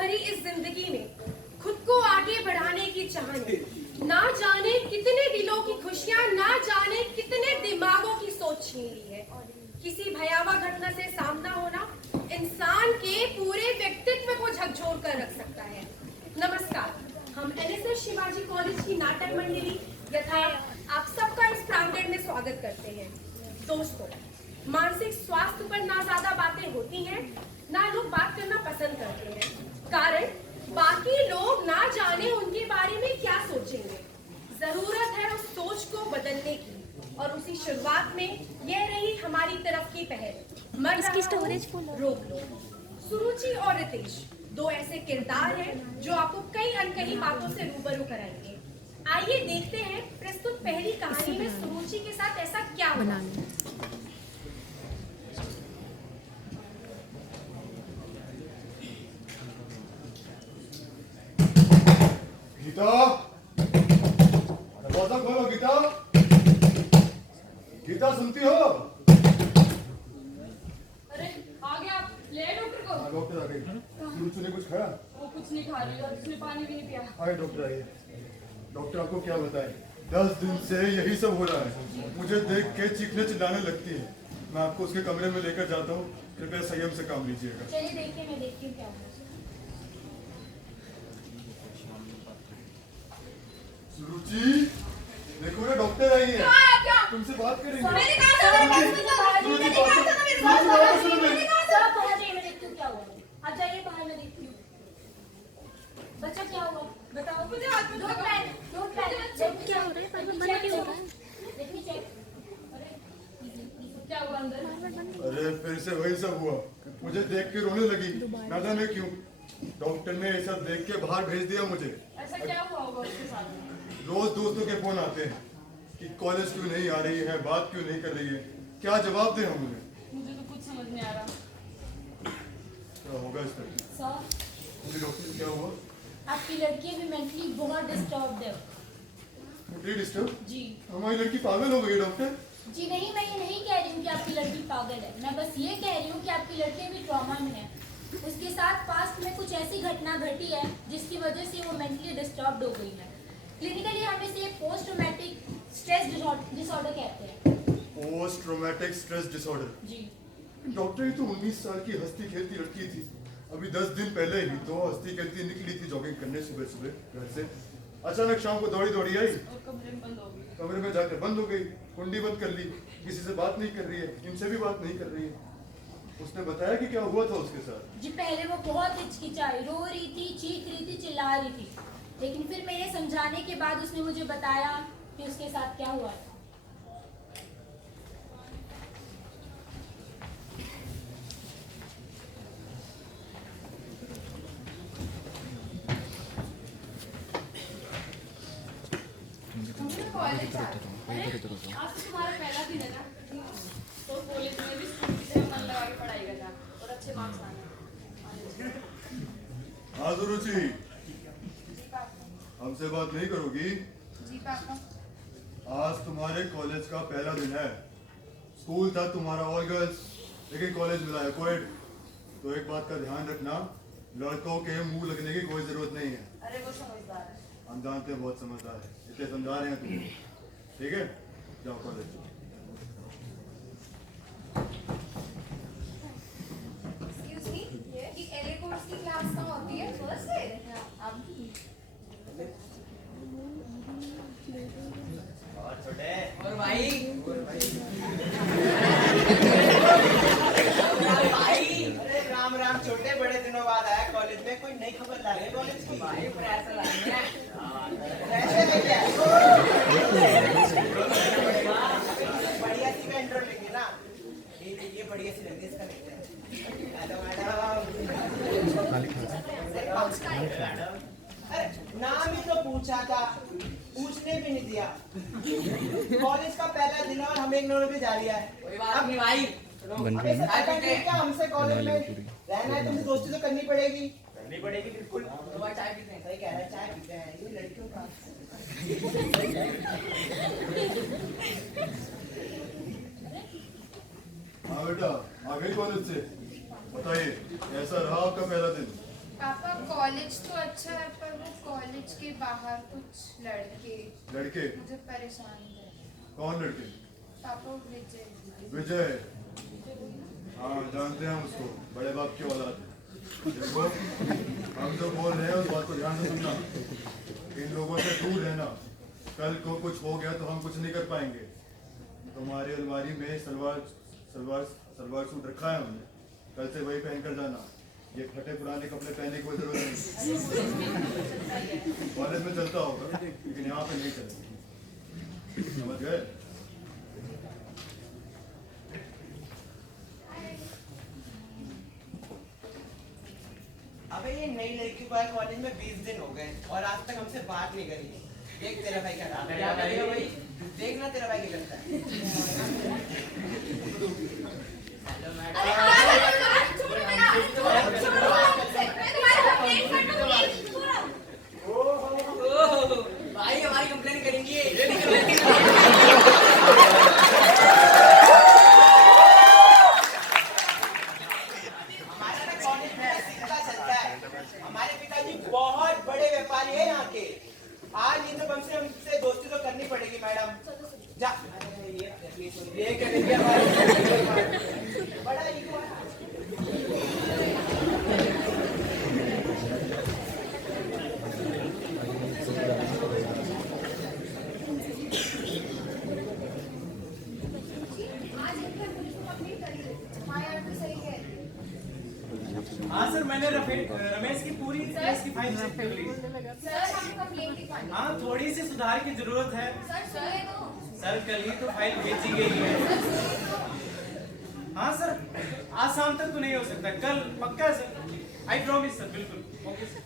भरी इस जिंदगी में खुद को आगे बढ़ाने की चाहने, ना जाने कितने दिलों की खुशियां, ना जाने कितने दिमागों की सोच छीन ली है। किसी भयावह घटना से सामना होना इंसान के पूरे व्यक्तित्व को झकझोर कर रख सकता है। नमस्कार, हम एनएसएस शिवाजी कॉलेज की नाटक मंडली यथा आप सबका इस प्रांगण में स्वागत करते हैं। दोस्तों, मानसिक स्वास्थ्य पर ना ज्यादा बातें होती हैं, ना लोग बात करना पसंद करते हैं, कारण बाकी लोग ना जाने उनके बारे में क्या सोचेंगे। जरूरत है उस सोच को बदलने की, और उसी शुरुआत में यह रही हमारी तरफ की पहल, मर रहा हूं, रोक लो। सुरुचि और रितेश दो ऐसे किरदार हैं जो आपको कई अनकही बातों से रूबरू कराएंगे। आइए देखते हैं प्रस्तुत पहली कहानी में सुरुचि के साथ ऐसा क्या हुआ। गीता, दरवाजा खोलो। गीता, गीता सुनती हो? अरे आ गया आप, ले आए डॉक्टर को? हाँ, डॉक्टर आ गई। सुरुचि ने कुछ खाया? वो कुछ नहीं खा रही और उसने पानी भी नहीं पिया। आए डॉक्टर आइए। डॉक्टर आपको क्या बताए? 10 दिन से यही सब हो रहा है। मुझे देख के चीखने चिल्लाने लगती है। मैं आपको उसके कमरे में लेकर जाता हूँ, कृपया संयम से काम लीजिएगा। चलिए देखिए, मैं देखती हूँ क्या हुआ। सुरुचि, देखो ये डॉक्टर आई है। क्या? तुमसे बात करेंगे। मैंने कहा था मैं बात सुरुचि, बात सुनो मेरी। सब बाहर जाइए, मैं देखती हूँ क्या हुआ। आप जाइए बाहर, मैं देखती हूँ। बच्चा क्या हुआ बताओ। मुझे हाथ में डोंट पैनिक, क्या हो रहा है? पापा मना क्यों हो रहा है? Let me check. अरे क्या हुआ अंदर? अरे फिर से वही सब हुआ। मुझे देख के रोने लगी, ना जाने क्यों। डॉक्टर ने ये सब देख के बाहर भेज दिया मुझे। ऐसा क्या हुआ होगा उसके साथ? रोज दोस्तों के फोन आते हैं कि कॉलेज क्यों नहीं आ रही है, बात क्यों नहीं कर रही है। क्या जवाब दें हम उन्हें? मुझे तो कुछ समझ नहीं आ रहा। क्या होगा इस तरह? सर, डॉक्टर क्या हुआ? आपकी लड़की भी मेंटली बहुत डिस्टर्ब्ड है। Mentally disturb? जी। हमारी लड़की पागल हो गई है डॉक्टर। जी नहीं, मैं ये नहीं कह रही हूँ कि आपकी लड़की पागल है। मैं बस ये कह रही हूँ कि आपकी लड़की भी ट्रॉमा में है। उसके साथ पास्ट में कुछ ऐसी घटना घटी है जिसकी वजह से वो मेंटली डिस्टर्ब्ड हो गई है। क्लिनिकली हम इसे पोस्ट ट्रॉमेटिक स्ट्रेस डिसऑर्डर कहते हैं। Post traumatic stress disorder? जी। डॉक्टर, ये तो 19 साल की हंसती खेलती लड़की थी। अभी 10 दिन पहले ही तो हंसती खेलती निकली थी जॉगिंग करने सुबह सुबह घर से। अचानक शाम को दौड़ी दौड़ी आई और कमरे में बंद हो गई। कमरे में जाकर बंद हो गई, कुंडी बंद कर ली, किसी से बात नहीं कर रही है, इनसे भी बात नहीं कर रही है। उसने बताया कि क्या हुआ था उसके साथ? जी, पहले वो बहुत हिचकिचाई, रो रही थी, चीख रही थी, चिल्ला रही थी, लेकिन फिर मेरे समझाने के बाद उसने मुझे बताया कि उसके साथ क्या हुआ था। आज तो तुम्हारा पहला दिन है ना, तो कॉलेज में भी स्टूडेंट से मन लगा के पढ़ाई करना और अच्छे मार्क्स लाना। हाँ सुरुचि, हमसे बात नहीं करोगी? जी पापा। आज तुम्हारे कॉलेज का पहला दिन है। स्कूल था तुम्हारा ऑल गर्ल्स, लेकिन कॉलेज मिला है कोएड। तो एक बात का ध्यान रखना, लड़कों के मुंह लगने की कोई जरूरत नहीं है। अरे वो समझदार है। हम जानते हैं बहुत समझदार है, इतने समझा रहे हैं तुम्हें। ठीक है, जाओ कॉलेज। Excuse me, ये LA कोर्स की क्लास कहाँ होती है? फर्स्ट से? और छोटे और भाई अरे राम राम छोटे, बड़े दिनों बाद आया कॉलेज में। कोई नई खबर ला रहे कॉलेज की? भाई प्रेशर आ रही है। प्रेशर है क्या? बढ़िया सी का इंट्रो लेंगे ना, ये बढ़िया सी लगी, इसका लेते हैं। Hello madam. अरे नाम ही तो पूछा था, पूछने भी नहीं दिया। कॉलेज का पहला दिन और हमें इग्नोर भी जा रहा है। कोई बात नहीं भाई, क्या हमसे कॉलेज में रहना है, तुमसे दोस्ती तो करनी पड़ेगी। करनी पड़ेगी बिल्कुल। तो चाय पीते हैं। सही कह रहा है, चाय पीते हैं। ये लड़कियों का हाँ बेटा, आ गई कॉलेज से? बताइए कैसा रहा आपका पहला दिन? पापा कॉलेज तो अच्छा है पर वो कॉलेज के बाहर कुछ लड़के लड़के मुझे परेशान कर। कौन लड़के? पापा विजय। विजय, हाँ जानते हैं उसको, बड़े बाप की औलाद है। देखो हम जो बोल रहे हैं उस बात को ध्यान से सुनना। इन लोगों से दूर रहना। कल को कुछ हो गया तो हम कुछ नहीं कर पाएंगे। तुम्हारी अलमारी में सलवार सूट रखा है हमने, कल से वही पहन कर जाना। ये फटे पुराने कपड़े पहनने की कोई जरूरत नहीं। कॉलेज में चलता होगा लेकिन यहाँ पे नहीं चलेगा, समझ गए? अबे ये नई लड़की को आए कॉलेज में 20 दिन हो गए और आज तक हमसे बात नहीं करी। देख तेरा भाई क्या करेगा भाई, देखना तेरा भाई क्या करता है। हेलो भाई हमारी कंप्लेन करेंगे। हमारे कॉलेज में सिक्का चलता है। हमारे पिताजी बहुत बड़े व्यापारी है यहाँ के। आज ये तो कम से हमसे दोस्ती तो करनी पड़ेगी मैडम। जा ये करेंगे हमारे बड़ा ईगो है। हाँ सर, मैंने रमेश की पूरी केस की फाइल चेक कर ली। सर हम कंप्लेंट लिखवानी। हाँ, थोड़ी सी सुधार की जरूरत है। सर सुने तो। सर कल ही तो फाइल भेजी गई है। हाँ सर, आज शाम तक तो नहीं हो सकता, कल पक्का सर, आई प्रॉमिस सर, बिल्कुल ओके सर।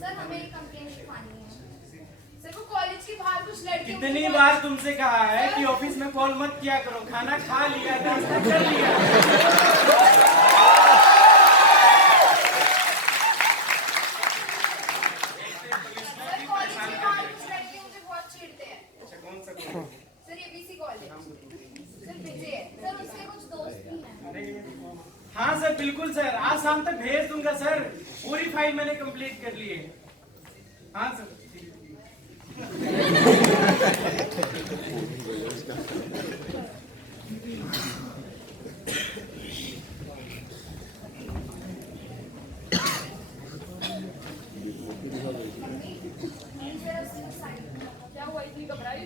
सर हमें कंप्लेंट लिखवानी है। सर वो कॉलेज के बाहर कुछ लड़के। कितनी बार तुमसे कहा है कि ऑफिस में कॉल मत किया करो, खाना खा लिया, नाश्ता कर लिया। Sir ABC college. सर विजय, सर उसके कुछ दोस्त भी हैं। हाँ सर, बिल्कुल सर, आज शाम तक भेज दूंगा सर। पूरी फाइल मैंने कंप्लीट कर ली है। हाँ सर। क्या हुआ, इतनी घबराई?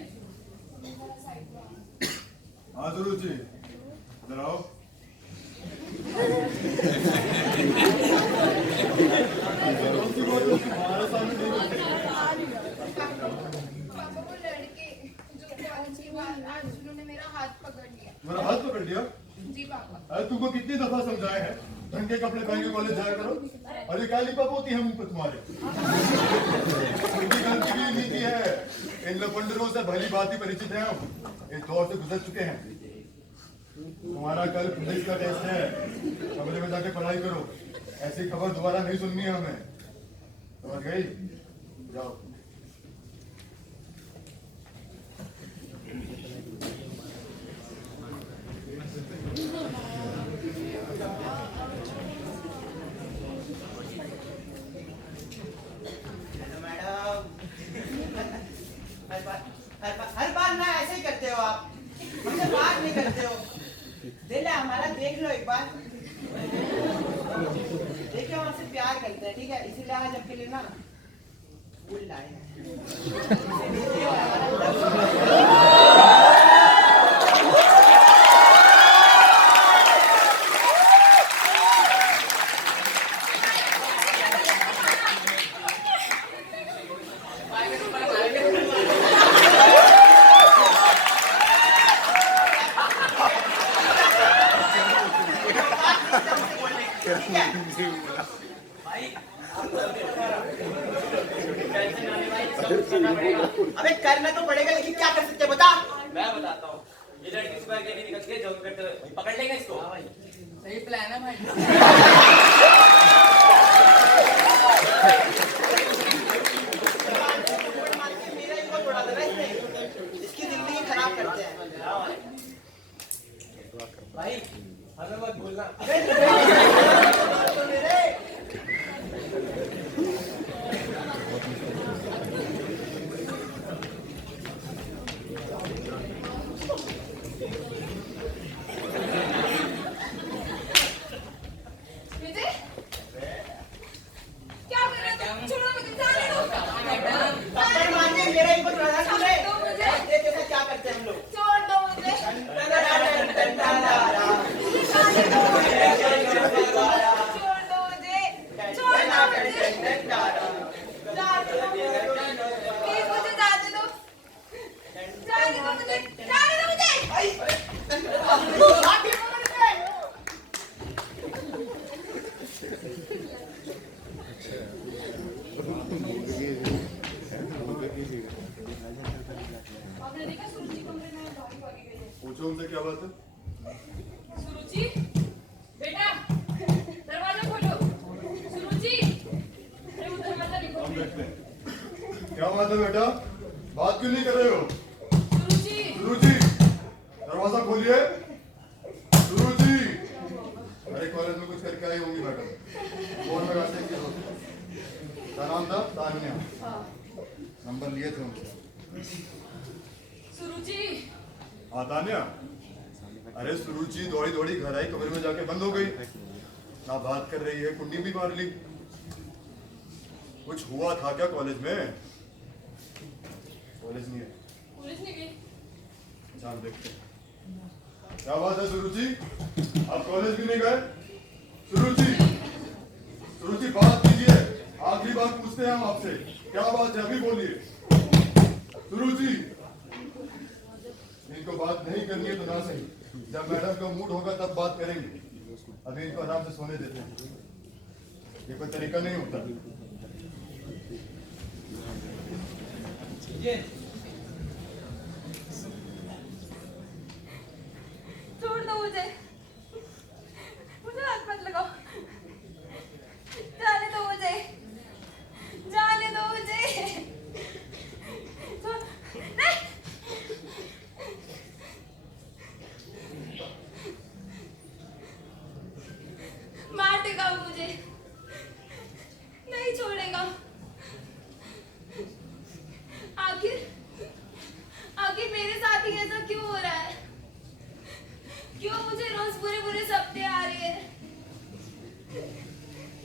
हाँ जरूर जी, इधर आओ। पापा वो लड़के जो कॉलेज के बाद आज उन्होंने मेरा हाथ पकड़ लिया। मेरा हाथ पकड़ लिया? जी पापा। अरे तुमको कितनी दफा समझाया है ढंग के कपड़े पहन के कॉलेज जाया करो। अरे क्या लिपा होती है मुंह पे तुम्हारे? उनकी गलती की नीति है। इन लफंडरों से भली बात ही परिचित है हम, इस दौर से गुजर चुके हैं। तुम्हारा कल पुलिस का टेस्ट है, कमरे में जाके पढ़ाई करो। ऐसी खबर दोबारा नहीं सुननी है हमें, समझ गई? जाओ। हर बार ना ऐसे ही करते हो आप, मुझसे बात नहीं करते हो। दिल है हमारा, देख लो एक बार। देखिए हम आपसे प्यार करते हैं, ठीक है? इसीलिए आज आपके लिए ना फूल लाए हैं। अबे करना तो पड़ेगा, लेकिन क्या कर सकते बता? मैं बताता हूँ। ये लड़की सुबह के लिए निकल के जॉब करते हुए पकड़ लेंगे इसको। सही प्लान है भाई। मेरा ईगो तोड़ा था ना इसने, इसकी जिंदगी खराब करते हैं। भाई हमें मत भूलना। अबे पूछो उनसे क्या बात है। सुरुचि, बेटा, दरवाजा खोलो। सुरुचि, अरे वो दरवाजा देखो। हम देखते हैं। क्या बात है बेटा, बात क्यों नहीं कर रहे हो? सुरुचि, सुरुचि, दरवाजा खोलिए। सुरुचि, अरे कॉलेज में कुछ करके आई होंगी मैडम। फोन में वैसे क्या नाम था? तान्या। नंबर लिए थे उनसे। सुरुचि, हाँ तान्या। अरे सुरुचि दौड़ी दौड़ी घर आई, कमरे में जाके बंद हो गई। ना बात कर रही है, कुंडी भी मार ली। कुछ हुआ था क्या कॉलेज में? कॉलेज नहीं है। पुलिस नहीं गई। जान देखते हैं। क्या बात है सुरुचि, आप कॉलेज भी नहीं गए? सुरुचि, सुरुचि बात कीजिए, आखिरी बात पूछते हैं हम आपसे। क्या बात है, अभी बोलिए। सुरुचि, इनको बात नहीं करनी है तो ना सही, जब मैडम का मूड होगा तब बात करेंगे। अभी इनको आराम से सोने देते हैं, ये कोई तरीका नहीं होता। ये छोड़ दो मुझे, मुझे हाथ मत लगाओ। जाने दो मुझे, जाने दो मुझे। नहीं, मार देगा वो मुझे, नहीं छोड़ेगा। आखिर आखिर मेरे साथ ही ऐसा क्यों हो रहा है? क्यों मुझे रोज बुरे बुरे सपने आ रहे हैं?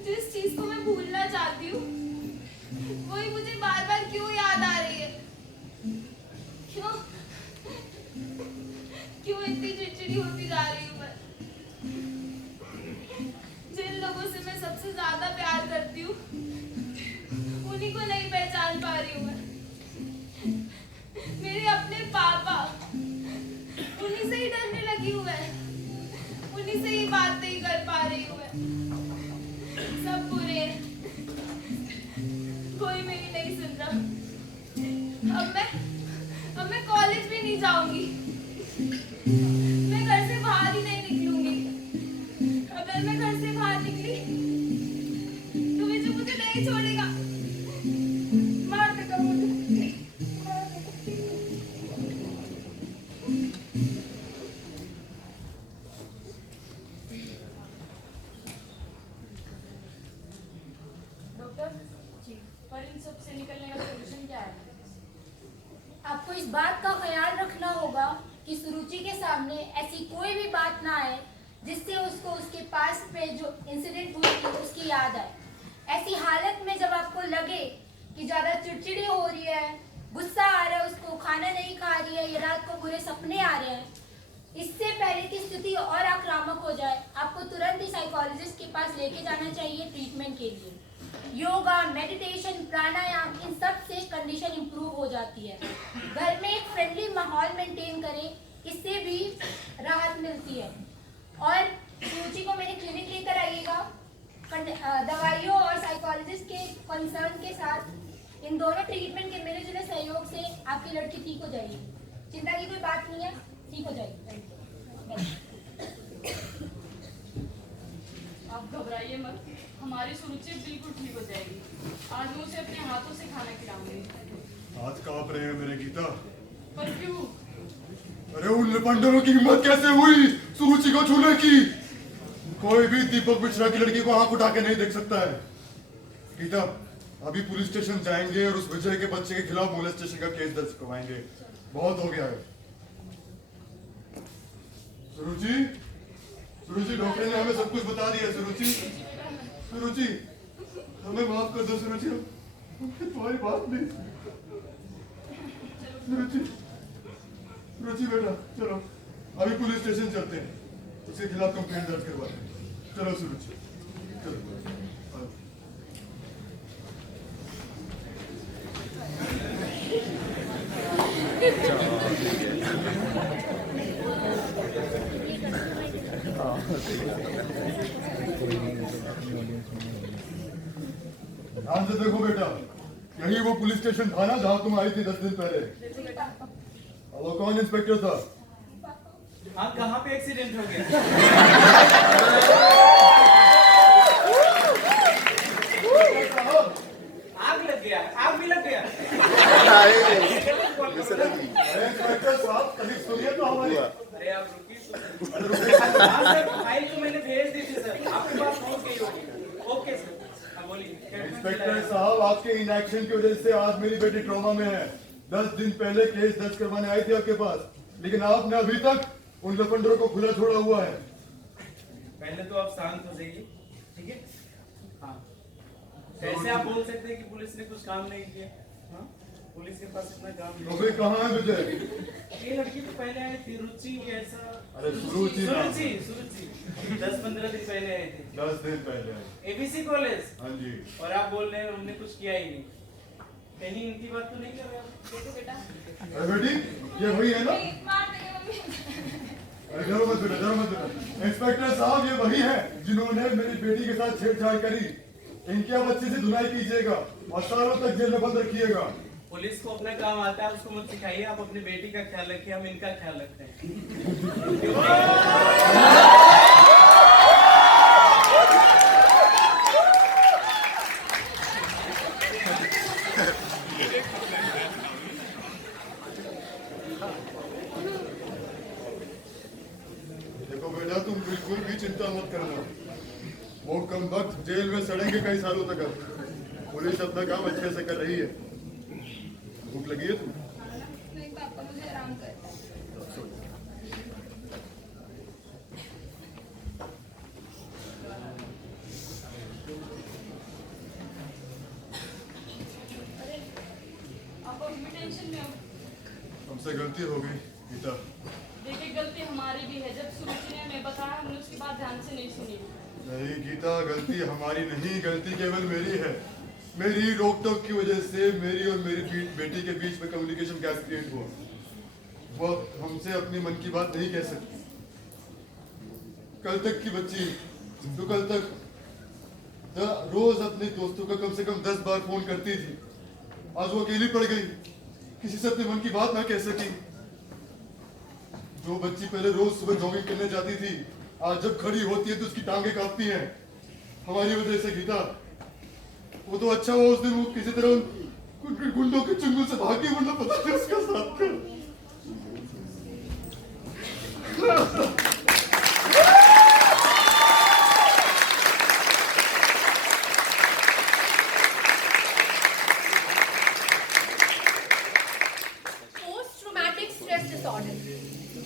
जिस चीज को मैं भूलना चाहती हूँ वही मुझे बार बार क्यों याद आ रही है? क्यों क्यों इतनी चिड़चिड़ी होती जा रही हूँ मैं? जिन लोगों से मैं सबसे ज्यादा प्यार करती हूँ उन्हीं को नहीं पहचान पा रही हूँ मैं। मेरे अपने पापा, उन्हीं से ही डरने लगी हूँ मैं, उन्हीं से ही बात नहीं कर पा रही हूँ मैं। सब बुरे हैं, कोई मेरी नहीं सुन रहा। अब मैं कॉलेज भी नहीं जाऊंगी, मैं घर से बाहर ही नहीं निकलूंगी। अगर मैं घर से बाहर निकली तो मुझे नहीं छोड़ेगा, मार देगा मुझे। पर इन सब से निकलने का सोल्यूशन क्या है? आपको इस बात का ख्याल रखना होगा कि सुरुचि के सामने ऐसी कोई भी बात ना आए जिससे उसको उसके पास पे जो इंसिडेंट हुई थी उसकी याद आए। ऐसी हालत में जब आपको लगे कि ज़्यादा चिड़चिड़ी हो रही है, गुस्सा आ रहा है, उसको खाना नहीं खा रही है या रात को बुरे सपने आ रहे हैं, इससे पहले की स्थिति और आक्रामक हो जाए, आपको तुरंत ही साइकोलॉजिस्ट के पास लेके जाना चाहिए ट्रीटमेंट के लिए। योगा, मेडिटेशन, प्राणायाम, इन सब से कंडीशन इंप्रूव हो जाती है। घर में एक फ्रेंडली माहौल मेंटेन करें, इससे भी राहत मिलती है। और सुरुचि को मेरे क्लिनिक लेकर आइएगा, दवाइयों और साइकोलॉजिस्ट के कंसर्न के साथ इन दोनों ट्रीटमेंट के मिले जुले सहयोग से आपकी लड़की ठीक हो जाएगी। चिंता की कोई बात नहीं है, ठीक हो जाएगी। आप घबराइए मत, हमारी सुरुचि बिल्कुल ठीक हो जाएगी। आज मैं उसे अपने हाथों से खाना खिलाऊंगी। हाथ कांप रहे हैं मेरे गीता। पर क्यों? अरे उन लपंडरों की हिम्मत कैसे हुई सुरुचि को छूने की? कोई भी दीपक मिश्रा की लड़की को आंख उठा के नहीं देख सकता है। गीता, अभी पुलिस स्टेशन जाएंगे और उस विजय के बच्चे के खिलाफ मोलेस्टेशन का केस दर्ज करवाएंगे। बहुत हो गया है। सुरुचि, सुरुचि, डॉक्टर ने हमें सब कुछ बता दिया। सुरुचि, सुरुचि, हमें माफ कर दो सुरुचि, तुम्हारी बात नहीं। सुरुचि, सुरुचि बेटा, चलो अभी पुलिस स्टेशन चलते हैं, उसके खिलाफ कंप्लेंट दर्ज करवाते हैं। चलो सुरुचि, चलो। ध्यान से देखो बेटा, यही वो पुलिस स्टेशन था ना जहाँ तुम आई थी 10 दिन पहले। और वो कौन इंस्पेक्टर था? हाँ, कहाँ पे एक्सीडेंट हो गया? आग लग गया, आग भी लग गया। इंस्पेक्टर साहब कभी सुनिए तो हमारी। अरे आप रुकिए। हाँ सर, फाइल तो मैंने भेज दी थी सर, आपके पास पहुंच गई होगी। ओके सर, हाँ बोलिए। इंस्पेक्टर साहब आपके इनएक्शन की वजह से आज मेरी बेटी ट्रॉमा में है। 10 दिन पहले केस दर्ज करवाने आई थी आपके पास, लेकिन आपने अभी तक उन लफंडरों को खुला छोड़ा हुआ है। पहले तो आप शांत हो जाइए, ठीक है? हाँ। कैसे आप बोल सकते हैं कि पुलिस ने कुछ काम नहीं किया? हाँ? पुलिस के पास इतना काम नहीं। अभी कहाँ है विजय? ये लड़की तो पहले आई थी, रुचि ऐसा। अरे सुरुचि नाम। सुरुचि 10-15 दिन पहले आई थी। 10 दिन पहले आई। ABC college. हाँ जी। और आप बोल रहे हैं हमने कुछ किया ही नहीं। कहीं इनकी बात तो नहीं कर रहे आप? देखो बेटा अरे बेटी ये वही है ना? मार देंगे मम्मी। अरे डरो मत बेटा, डरो मत बेटा। इंस्पेक्टर साहब ये वही है जिन्होंने मेरी बेटी के साथ छेड़छाड़ करी। इनके अब अच्छे से धुलाई कीजिएगा और सालों तक जेल में बंद रखिएगा। पुलिस को अपना काम आता है, उसको मत सिखाइए। आप अपनी बेटी का ख्याल रखिए, हम इनका ख्याल रखते हैं। देखो बेटा तुम बिल्कुल भी चिंता मत करना, वो कम वक्त जेल में सड़ेंगे कई सालों तक। अब पुलिस अपना काम अच्छे से कर रही है। भूख लगी है तुम? नहीं पापा मुझे आराम करना है। आप अभी भी टेंशन में हो? हमसे गलती हो गई गीता। देखिए गलती हमारी भी है, जब सुरुचि ने हमें बताया हमने उसकी बात ध्यान से नहीं सुनी। नहीं गीता, गलती हमारी नहीं, गलती केवल मेरी है। मेरी रोक-टोक की वजह से मेरी और मेरी बेटी के बीच में कम्युनिकेशन गैप क्रिएट हुआ। वो हमसे अपनी मन की बात नहीं कह सकती। कल तक की बच्ची जो कल तक रोज अपने दोस्तों का कम से कम 10 बार फोन करती थी, आज वो अकेली पड़ गई, किसी से अपने मन की बात ना कह सकी। जो बच्ची पहले रोज सुबह जॉगिंग करने जाती थी, आज जब खड़ी होती है तो उसकी टांगे कांपती हैं हमारी वजह से। गीता वो तो अच्छा हुआ उस दिन वो किसी तरह उन गुंडों के चंगुल से भाग गई, वरना पता नहीं उसका साथ क्या। पोस्ट ट्रॉमेटिक स्ट्रेस डिसऑर्डर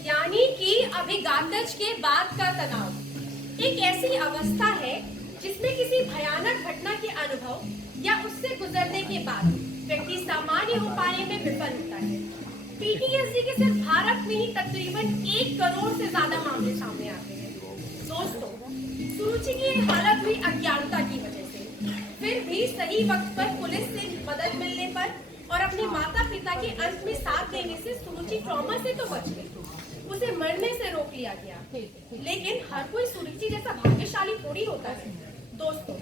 यानी कि अभिघातज के बाद का तनाव एक ऐसी अवस्था है जिसमें किसी भयानक घटना के अनुभव या उससे गुजरने के बाद व्यक्ति सामान्य हो पाने में विफल होता है। पीटीएसडी के सिर्फ भारत में ही तकरीबन 1 करोड़ से ज्यादा मामले सामने आते हैं। दोस्तों, सुरुचि की ये हालत हुई अज्ञानता की वजह से। फिर भी सही वक्त पर पुलिस से मदद मिलने पर और अपने माता पिता के अंत में साथ देने से सुरुचि ट्रॉमा से तो बच गई, उसे मरने से रोक लिया गया। लेकिन हर कोई सुरुचि जैसा भाग्यशाली थोड़ी होता है। दोस्तों,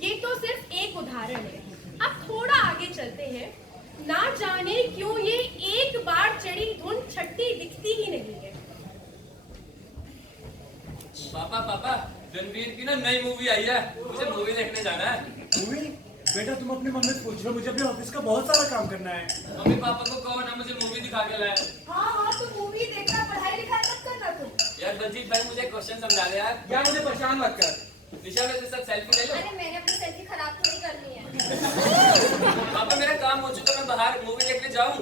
ये तो सिर्फ एक उदाहरण है। अब थोड़ा आगे चलते हैं। ना जाने क्यों ये एक बार चढ़ी धुन छठी दिखती ही नहीं है। पापा रणवीर की ना नई मूवी आई है, मुझे मूवी देखने जाना है। मूवी? बेटा तुम अपनी मम्मी से पूछ लो, मुझे भी ऑफिस का बहुत सारा काम करना है। मम्मी पापा को कहो ना मुझे मूवी दिखा के लाए। हाँ तो मूवी देखना, पढ़ाई लिखाई मत करना तुम। यार बलजीत भाई मुझे क्वेश्चन समझा दे यार। यार मुझे परेशान मत कर। निशा मेरे साथ सेल्फी ले लो। अरे मैंने अपनी सेल्फी खराब थोड़ी करनी है। पापा मेरा काम हो चुका, मैं बाहर मूवी देखने जाऊँ।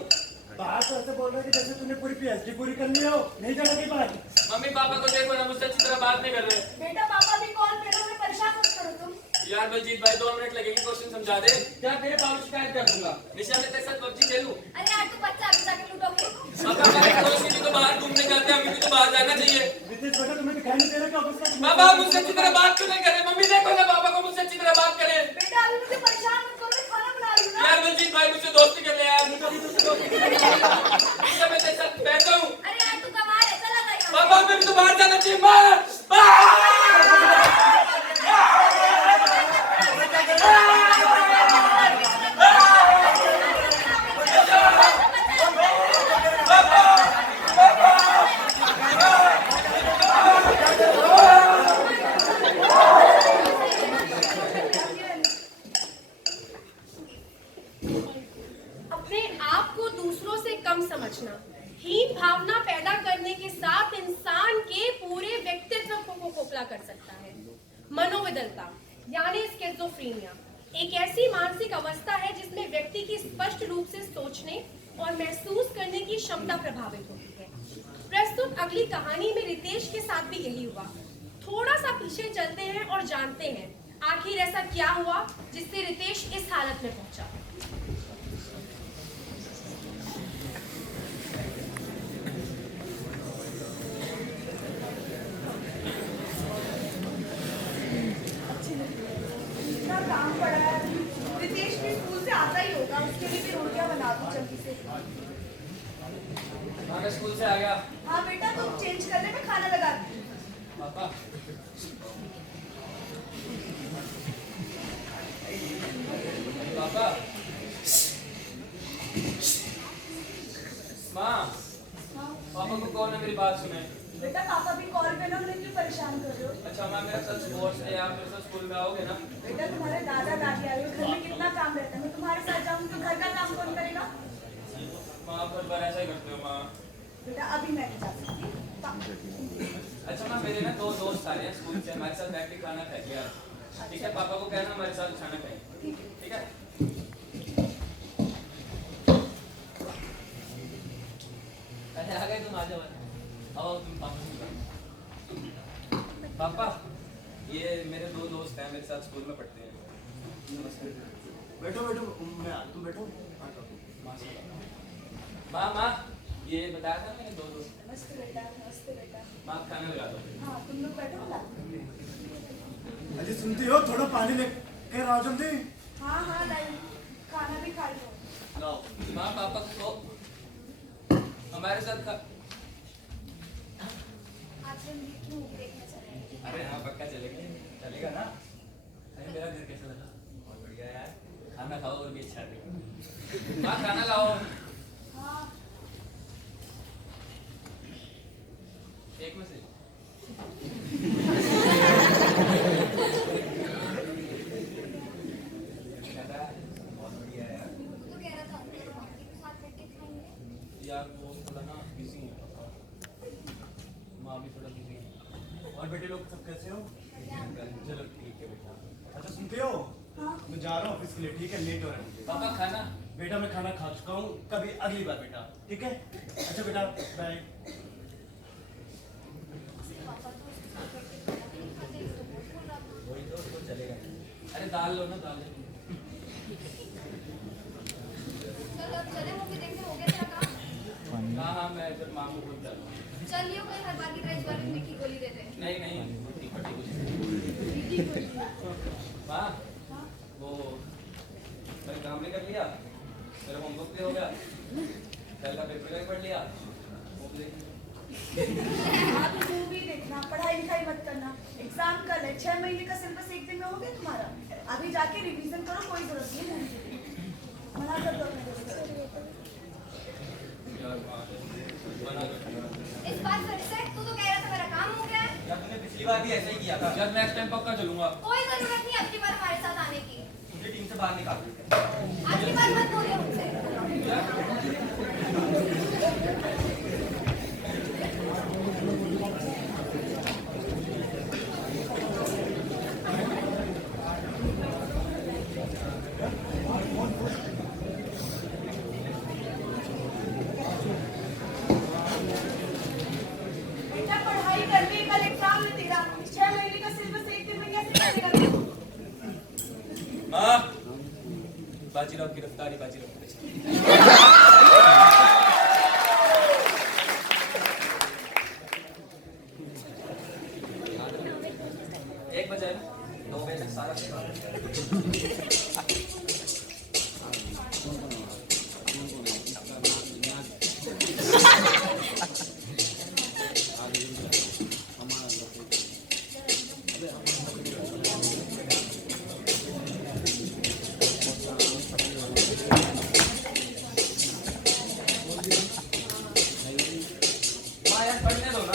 बात तो ऐसे बोल रहे कि जैसे तूने पूरी पीएचडी पूरी करनी हो, नहीं जाना की बात। मम्मी पापा को देखो ना, मुझसे अच्छी तरह बात नहीं कर रहे। बेटा पापा भी कॉल पे रहो, मैं परेशान मत करो तुम। यार बलजीत भाई 2 मिनट लगेंगे, क्वेश्चन समझा दे। क्या तेरे पापा शिकायत कर दूंगा। निशा मैं तेरे साथ पबजी खेलूं? अरे यार तू बच्चा अभी जाके लूडो खेलो। पापा हमारे पड़ोसी भी तो बाहर घूमने जाते हैं, हमें भी तो बाहर जाना चाहिए। रितेश बेटा तुम्हें दिखाई नहीं दे रहा कि ऑफिस का पापा मुझसे अच्छी तरह बात क्यों नहीं करे? मम्मी देखो ना पापा को मुझसे अच्छी तरह बात करे। बेटा अभी मुझे परेशान मत करो, मैं खाना बना रही हूँ ना। यार बलजीत भाई मुझसे दोस्ती कर ले यार, मुझे भी तुझसे दोस्ती कर ले। निशा मैं तेरे साथ बैठा हूँ। अरे यार तू कमा रहे, चला जा यहाँ। पापा हमें भी तो बाहर जाना चाहिए। मार मनोविदलता यानी स्किज़ोफ्रेनिया एक ऐसी मानसिक अवस्था है जिसमें व्यक्ति की स्पष्ट रूप से सोचने और महसूस करने की क्षमता प्रभावित होती है। प्रस्तुत अगली कहानी में रितेश के साथ भी यही हुआ। थोड़ा सा पीछे चलते हैं और जानते हैं आखिर ऐसा क्या हुआ जिससे रितेश इस हालत में पहुंचा। इतना काम पड़ा है। रितेश भी स्कूल से आता ही होगा, उसके लिए भी रोटियां बना दो जल्दी से। मैं स्कूल से आ गया। हाँ बेटा, तुम चेंज करने में खाना लगा दी। पापा पापा माँ पापा को कौन है मेरी बात सुने। बेटा पापा भी कॉल पे ना, उन्हें क्यों परेशान कर रहे हो? अच्छा माँ मेरा कल स्पोर्ट्स है, आप मेरे साथ स्कूल में आओगे ना। बेटा तुम्हारे दादा दादी आए हो, घर में कितना काम रहता है। मैं तुम्हारे साथ जाऊँ तो घर का काम कौन करेगा? माँ पर बार ऐसा ही करते हो माँ। बेटा अभी मैं नहीं जा सकती। अच्छा माँ मेरे ना 2 दोस्त आ रहे हैं स्कूल से, हमारे साथ बैठ के खाना खाएंगे यार। ठीक है, पापा को कहना हमारे साथ खाना खाएंगे। ठीक है अरे आ गए तुम, आ जाओ आओ तुम पापा से। पापा ये मेरे 2 दोस्त हैं, मेरे साथ स्कूल में पढ़ते हैं। बैठो बैठो, तुम बैठो। माँ ये बताया था मैंने 2 दोस्त। नमस्ते बेटा, नमस्ते बेटा। माँ खाना लगा दो। हाँ तुम लोग बैठो ना। अजी सुनती हो, थोड़ा पानी लेकर आओ जल्दी। हाँ हाँ लाई, खाना भी खा लो। लो माँ पापा को हमारे साथ खा। आज हम मूवी देखने चलेंगे। अरे हाँ पक्का चलेंगे, चलेगा ना। अरे मेरा घर कैसा लगा? बहुत बढ़िया यार, खाना खाओ और भी अच्छा लगेगा। माँ खाना लाओ। हाँ एक में से बहुत बढ़िया है यार। तो कह रहा था हम लोग मम्मी के साथ बैठ के खाएंगे। यार वो थोड़ा ना बिजी है पापा, माँ भी थोड़ा बिजी है। और बेटे लोग सब कैसे हो? चलो ठीक है बेटा। अच्छा सुनते हो, हाँ मैं जा रहा हूँ ऑफिस के लिए, ठीक है? लेट हो रहा है मुझे। पापा खाना। बेटा मैं खाना खा चुका हूँ, कभी अगली बार बेटा, ठीक है? अच्छा बेटा बाय। पापा तो उसके साथ बैठ के खाना भी नहीं खाते, तो वो बोल रहा था। वही तो चलेगा। अरे दाल लो ना, दाल लो। चल अब चले मूवी देखने, हो गया तेरा काम? हाँ हाँ मैं फिर माँ को बोलता हूँ। चल लियो, कहीं हर बार की तरह इस बार भी मिर्ची गोली दे दे। नहीं नहीं ठीक है ठीक है। माँ हाँ वो मैंने काम भी कर लिया, मेरा होमवर्क भी हो गया, कल का पेपर भी पढ़ लिया, वो भी देख लिया। आप मूवी देखना, पढ़ाई लिखाई मत करना। एग्जाम कल है, 6 महीने का सिलेबस एक दिन में हो गया तुम्हारा। अभी जाके रिवीजन करो, कोई जरूरत नहीं है। मना कर दो अपने दोस्त को। यार माँ मना कर। इस बार फिर से तू तो कह रहा था मेरा काम हो गया है। यार तूने पिछली बार भी ऐसा ही किया था। यार नेक्स्ट टाइम पक्का चलूंगा। कोई जरूरत नहीं अगली बार हमारे साथ आने की। मुझे टीम से बाहर निकाल दो। अगली बार मत बोलिए मुझसे। बेटा पढ़ाई करनी, कल एग्जाम है तेरा। 6 महीने का सिलेबस एक दिन में कैसे करेगा तू? माँ बाजीराव गिरफ्तारी, बाजीराव। एक बजे 2 बजे तक सारा यार पढ़ने दो ना।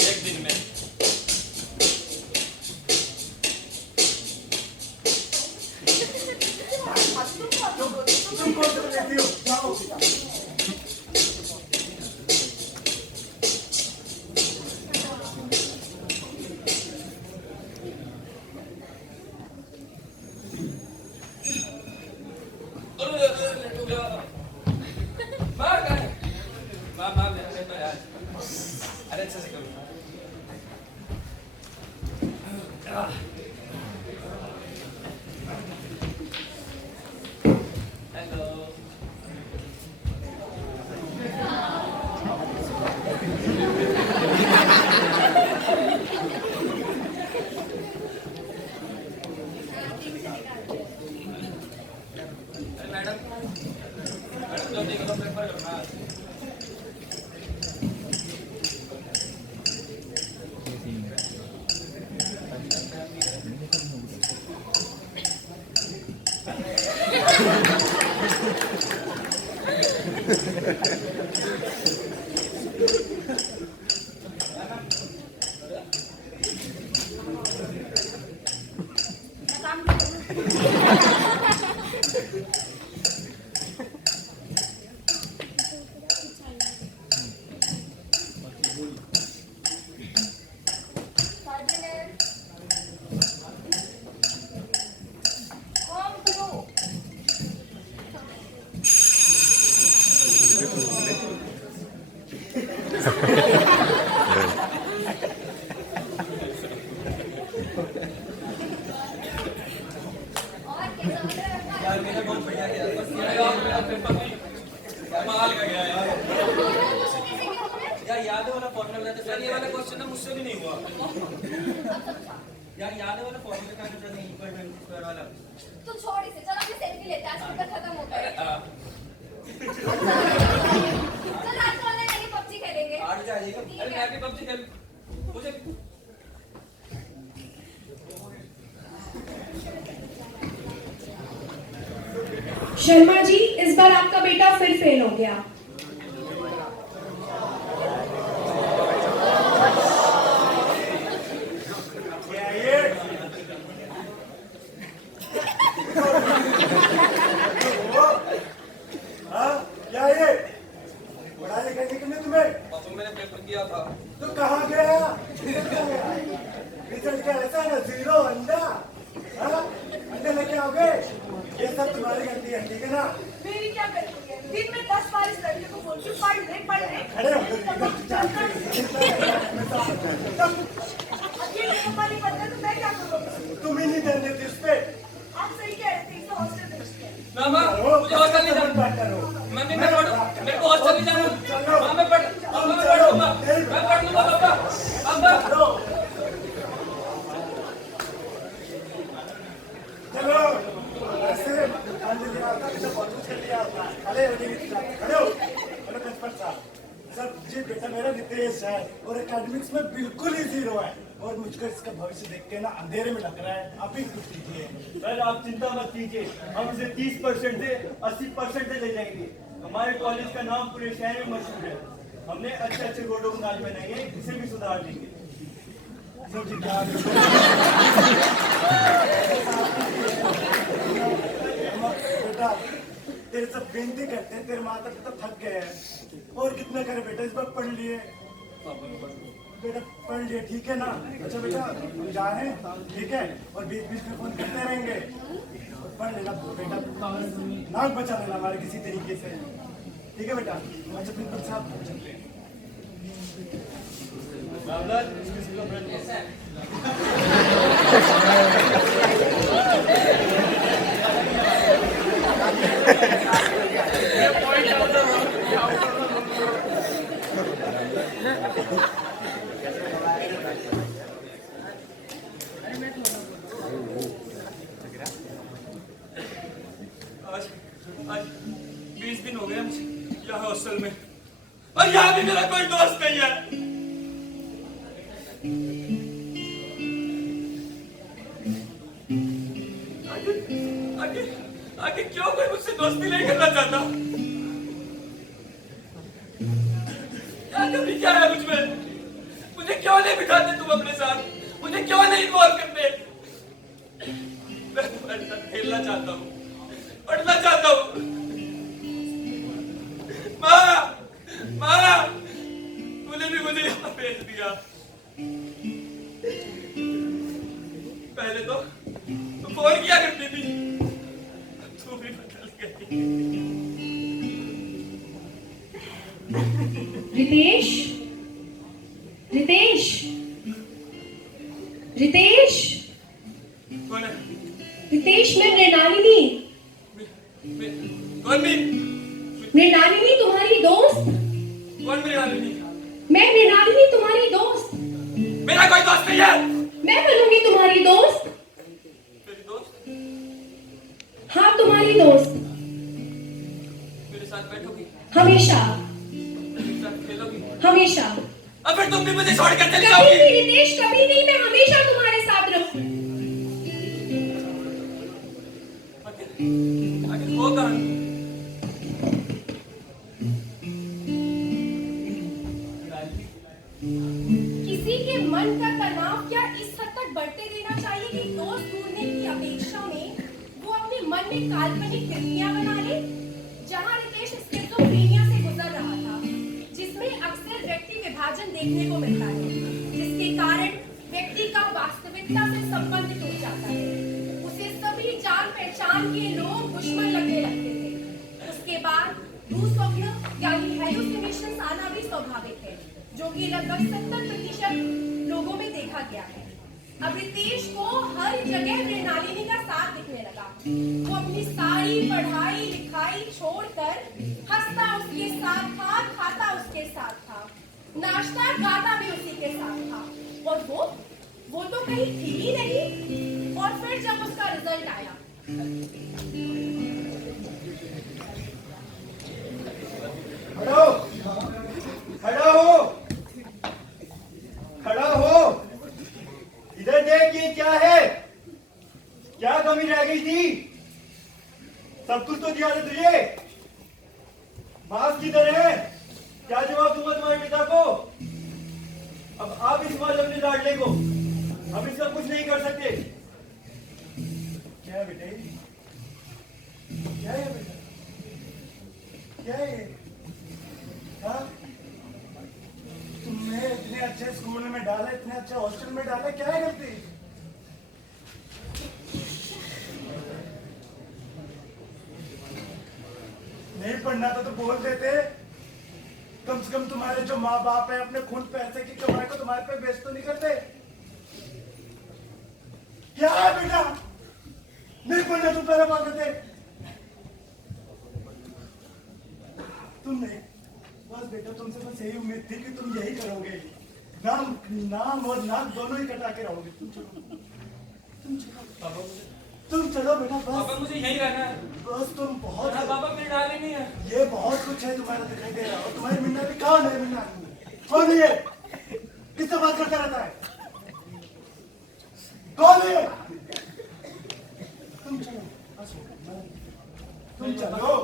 एक दिन में तुम जो मार का है मार मेरे पर यार अरे अच्छे से करो हेलो मैडम जो देखो तो प्रेफर करना यार मेरा बहुत बढ़िया गया कमाल का गया यार याद वाला फॉर्मूला बताते सर ये वाला क्वेश्चन ना मुझसे भी नहीं हुआ यार याद वाला फॉर्मूला का जो नहीं पर वाला तू छोड़ इसे, चल अपनी सेल्फी लेते हैं, आज पेपर खत्म हो गया है। चल आज तो ऑनलाइन नहीं पबजी खेलेंगे। आज जाइएगा अरे मैं भी पबजी खेल मुझे शर्मा जी, इस बार आपका बेटा फिर फेल हो गया। क्या ये पढ़ाई लिखाई नहीं करनी तुम्हें? पापा मैंने पेपर किया था तो कहाँ गया? रिजल्ट क्या ऐसा है ना, 0 अंडा? हाँ? अंडे लेके आओगे? ये सब तुम्हारी गलती है, ठीक है ना? मेरी क्या गलती है? दिन में 10 बार इस लड़के को बोलती हूँ, पढ़ ले पढ़ ले। खड़े हो अकेले पापा नहीं पढ़ते तो मैं क्या करूँगी? तुम ही नहीं ध्यान देती उस पे। आप सही कह रहे थे, इसे हॉस्टल भेजते हैं। मामा मुझे हॉस्टल नहीं जाना मम्मी मैं पढ़ मेरे को हॉस्टल नहीं जाना मामा मैं पढ़ मामा मैं पढ़ूंगा मैं पढ़ लूंगा पापा पापा चलो ऐसे गांधी जी आता है तो बहुत कुछ कर लिया होता है। खड़े हो खड़े हो हेलो प्रिंसिपल साहब सर जी बेटा मेरा नितेश है और एकेडमिक्स में बिल्कुल ही 0 है और मुझको इसका भविष्य देख के ना अंधेरे में लग रहा है। आप ही कुछ कीजिए। सर आप चिंता मत कीजिए, हम इसे 30% से 80% ले जाएंगे। हमारे कॉलेज का नाम पूरे शहर में मशहूर है। हमने अच्छे अच्छे गोडों को नाच बनाई है, इसे भी सुधार देंगे। सर जी क्या बेटा तेरे सब बेनती करते हैं, तेरे माता पिता थक गए हैं और कितना करे बेटा, इस बार पढ़ लिए बेटा पढ़ लिए ठीक है ना? अच्छा बेटा हम जा रहे हैं ठीक है और बीच बीच में फोन करते रहेंगे। पढ़ लेना बेटा, नाक बचा लेना हमारे किसी तरीके से, ठीक है बेटा? अच्छा प्रिंसिपल साहब चलते हैं। रामलाल किसी का ब्लड आज 20 दिन हो गए मुझे यहाँ हॉस्टल में और यहाँ भी मेरा कोई दोस्त नहीं है। आगे क्यों कोई मुझसे दोस्ती नहीं करना चाहता? क्या कभी क्या है मुझमें? मुझे क्यों नहीं बिठाते तुम अपने साथ? मुझे क्यों नहीं इन्वॉल्व करते? मैं तुम्हारे साथ खेलना चाहता हूँ, पढ़ना चाहता हूँ। माँ, माँ, तूने भी मुझे यहाँ भेज दिया। पहले तो तू फोन किया करती थी, तू भी बदल गई। रितेश, रितेश, रितेश, कौन है? रितेश, मैं मृणालिनी। कौन भी? मृणालिनी तुम्हारी दोस्त। कौन मृणालिनी? मैं मृणालिनी तुम्हारी दोस्त। मेरा कोई दोस्त नहीं है। मैं बनूंगी तुम्हारी दोस्त। मेरी दोस्त? हाँ, तुम्हारी दोस्त। मेरे साथ बैठोगी? हमेशा। मेरे साथ खेलोगी? हमेशा। अब फिर तुम भी मुझे छोड़कर चली कभी जाओगी? नहीं रितेश, कभी नहीं। मैं हमेशा तुम्हारे साथ रहूं। आखिर वो कहाँ? किसी के मन का तनाव क्या इस हद तक बढ़ते देना चाहिए कि दोस्त ढूंढने की अपेक्षा में वो अपने मन में काल्पनिक कृतियां बना ले? जहां रितेश स्किज़ोफ्रेनिया से गुजर रहा था, जिसमें अक्सर व्यक्ति विभाजन देखने को मिलता है, जिसके कारण व्यक्ति का वास्तविकता से संबंध टूट जाता है। उसे सभी जान पहचान के लोग दुश्मन लगने लगते थे। उसके बाद दुःस्वप्न यानी हेलुसिनेशंस आना भी स्वाभाविक है, जो कि लगभग 70% लोगों में देखा गया है। अब रितेश को हर जगह मृणालिनी का साथ दिखने लगा। वो अपनी सारी पढ़ाई लिखाई छोड़कर हंसता उसके साथ था, खाता उसके साथ था, नाचता गाता भी उसी के साथ था। और वो तो कहीं थी ही नहीं। और फिर जब उसका रिजल्ट आया, हेलो, खड़ा हो, खड़ा हो, इधर देख, ये क्या है? क्या कमी रह गई थी? सब कुछ तो दिया था तुझे। बात किधर है? क्या जवाब दूंगा तुम्हारे पिता को? अब आप इस बार अपने लाडले को, हम इसका कुछ नहीं कर सकते। क्या है बेटे? क्या है बेटा? क्या है? हाँ? तुमने इतने अच्छे स्कूल में डाला, इतने अच्छे हॉस्टल में डाला, क्या है गलती? नहीं पढ़ना था तो बोल देते। कम से कम तुम्हारे जो माँ बाप है अपने खून पैसे की कमाई को तुम्हारे पे बेच तो नहीं करते। क्या है बेटा? नहीं पढ़ना तो पहले बात करते। तुम नहीं, बस बेटा तुमसे बस यही उम्मीद थी कि तुम यही करोगे। नाम और नाक दोनों ही कटा के रहोगे। तुम चलो, तुम चलो बेटा, बस पापा मुझे यहीं रहना है। बस तुम बहुत हाँ, पापा मृणालिनी है। ये बहुत कुछ है तुम्हारा दिखाई दे रहा है। तुम्हारी मृणालिनी कौन है? मृणालिनी कौन है? किससे बात करता रहता है? कौन है? तुम चलो, तुम चलो।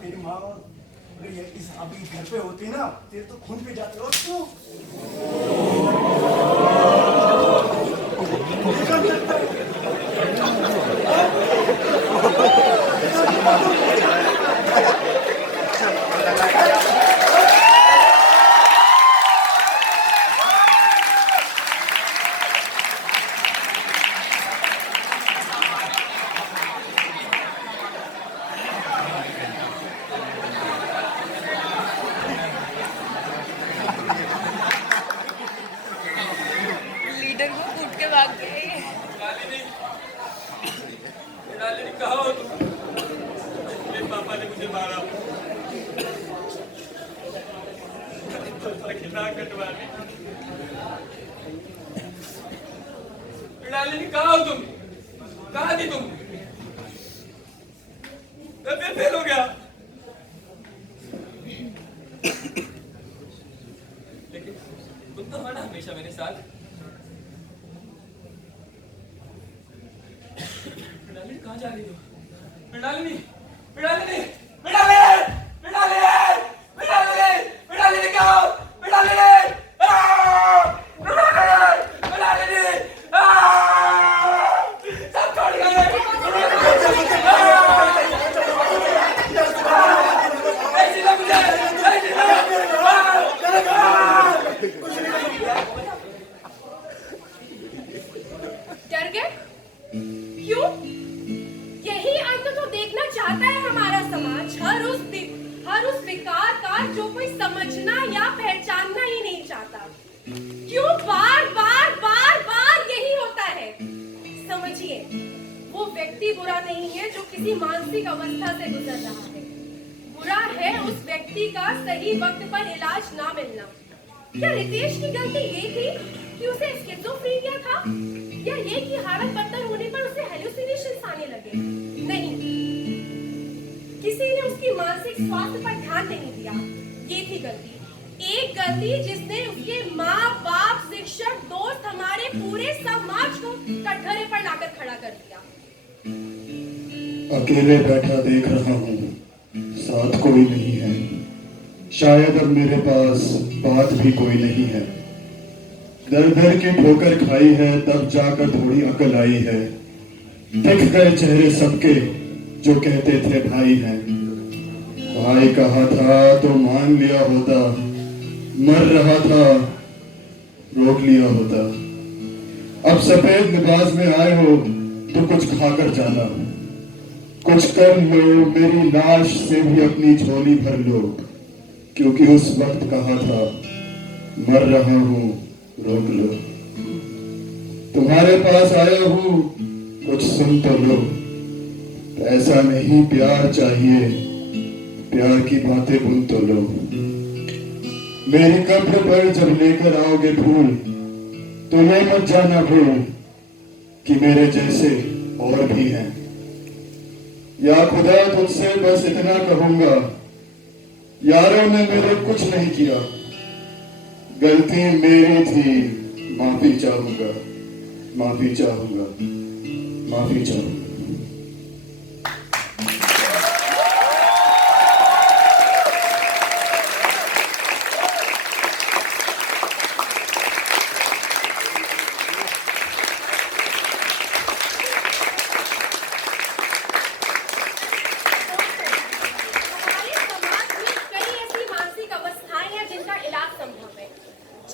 तेरी माँ अगर ये इस अभी घर पे होती ना, तेरे तो खून पे जाते हो तू। लीडर को कूट के भाग गए। मृणालिनी कहाँ हो तुम? मेरे पापा ने मुझे मारा। नाक कटवा दी। मृणालिनी कहाँ हो तुम? कहाँ थी तुम? मैं फिर फेल हो गया। लेकिन तुम तो हो ना हमेशा मेरे साथ। मृणालिनी कहाँ जा रही हो? मृणालिनी, मृणालिनी, मृणालिनी, मृणालिनी, मृणालिनी, मृणालिनी कहाँ हो? मृणालिनी, मृणालिनी, मृणालिनी, सब छोड़ गए। ऐसी लग मुझे, ऐसी लग। समझना या पहचानना ही नहीं चाहता। क्यों बार बार बार बार यही होता है? समझिए, वो व्यक्ति बुरा नहीं है जो किसी मानसिक अवस्था से गुजर रहा है। बुरा है उस व्यक्ति का सही वक्त पर इलाज ना मिलना। क्या रितेश की गलती ये थी कि उसे स्किज़ोफ्रेनिया था, या ये कि हालत बदतर होने पर उसे हेलुसिनेशंस आने लगे? नहीं, किसी ने उसकी मानसिक स्वास्थ्य पर ध्यान नहीं दिया। ये थी गलती, एक गलती जिसने उसके माँ बाप, शिक्षक, दोस्त, हमारे पूरे समाज को कटघरे पर लाकर खड़ा कर दिया। अकेले बैठा देख रहा हूँ, साथ कोई नहीं है। शायद अब मेरे पास बात भी कोई नहीं है। दर दर की ठोकर खाई है, तब जाकर थोड़ी अकल आई है। दिख गए चेहरे सबके जो कहते थे भाई हैं। भाई कहा था तो मान लिया होता, मर रहा था रोक लिया होता। अब सफेद लिबास में आए हो तो कुछ खाकर जाना, कुछ कर लो, मेरी लाश से भी अपनी झोली भर लो, क्योंकि उस वक्त कहा था मर रहा हूं रोक लो। तुम्हारे पास आया हूं कुछ सुन तो लो। पैसा नहीं प्यार चाहिए, प्यार की बातें बुन तो लो। मेरी कब्र पर जब लेकर आओगे फूल तो ये मत जाना भूल कि मेरे जैसे और भी हैं। या खुदा तुझसे बस इतना कहूंगा, यारों ने मेरे कुछ नहीं किया, गलती मेरी थी, माफी चाहूंगा, माफी चाहूंगा, माफी चाहूंगा।